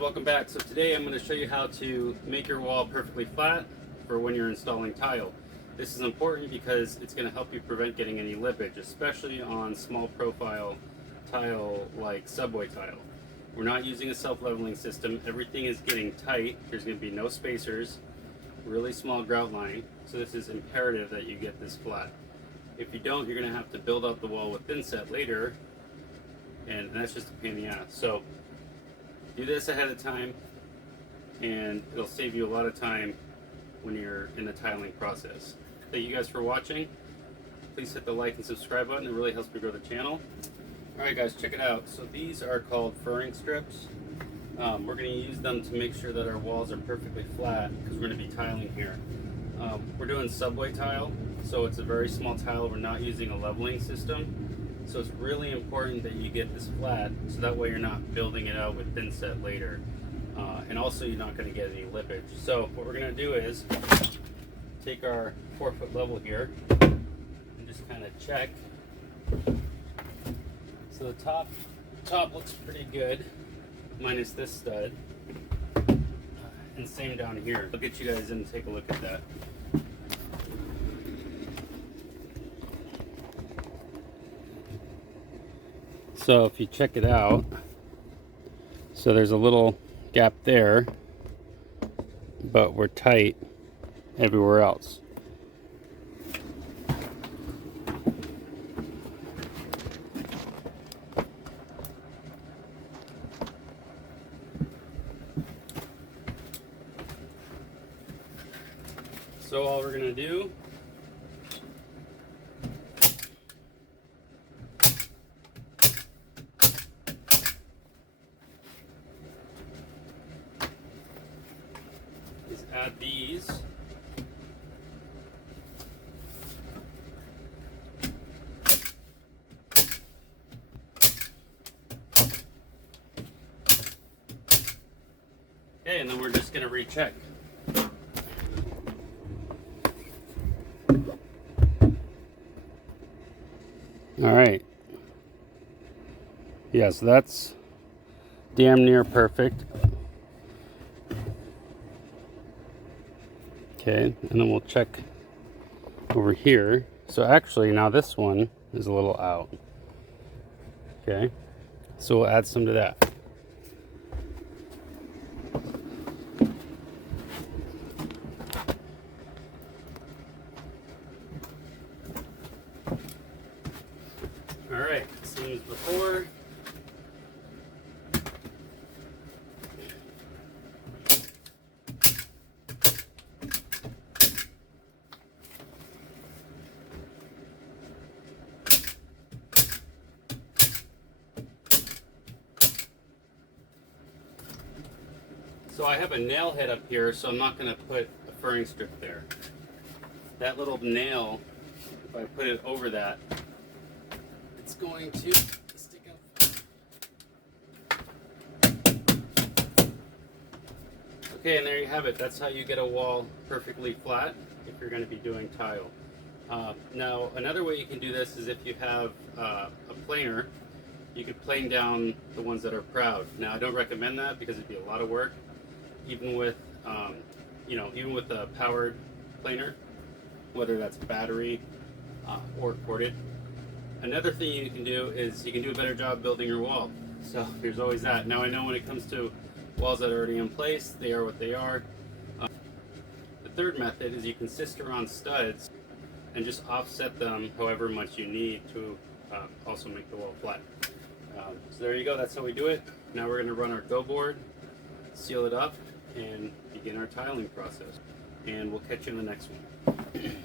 Welcome back. So today I'm going to show you how to make your wall perfectly flat for when you're installing tile. This is important because it's going to help you prevent getting any lippage, especially on small profile tile like subway tile. We're not using a self-leveling system. Everything is getting tight. There's going to be no spacers, really small grout line. So this is imperative that you get this flat. If you don't, you're going to have to build up the wall with thin set later, and that's just a pain in the ass. So do this ahead of time, and it'll save you a lot of time when you're in the tiling process. Thank you guys for watching. Please hit the like and subscribe button. It really helps me grow the channel. Alright guys, check it out. So these are called furring strips. We're going to use them to make sure that our walls are perfectly flat because we're going to be tiling here. We're doing subway tile, so it's a very small tile. We're not using a leveling system. So it's really important that you get this flat, so that way you're not building it out with thin set later. And also you're not going to get any lippage. So what we're going to do is take our 4-foot level here and just kind of check. So the top looks pretty good, minus this stud. And same down here. I'll get you guys in and take a look at that. So if you check it out, so there's a little gap there, but we're tight everywhere else. So all we're going to do is add these. Okay, and then we're just going to recheck. All right. Yeah, so that's damn near perfect. Okay, and then we'll check over here. So actually now this one is a little out. Okay, so we'll add some to that. All right, same as before. So I have a nail head up here, so I'm not going to put a furring strip there. That little nail, if I put it over that, it's going to stick up. Okay, and there you have it. That's how you get a wall perfectly flat if you're going to be doing tile. Now, another way you can do this is if you have a planer, you could plane down the ones that are proud. Now, I don't recommend that because it'd be a lot of work, even with even with a powered planer, whether that's battery or corded. Another thing you can do is you can do a better job building your wall. So there's always that. Now I know when it comes to walls that are already in place, they are what they are. The third method is you can sister on studs and just offset them however much you need to also make the wall flat. So there you go, that's how we do it. Now we're going to run our go board, seal it up, and begin our tiling process. And we'll catch you in the next one.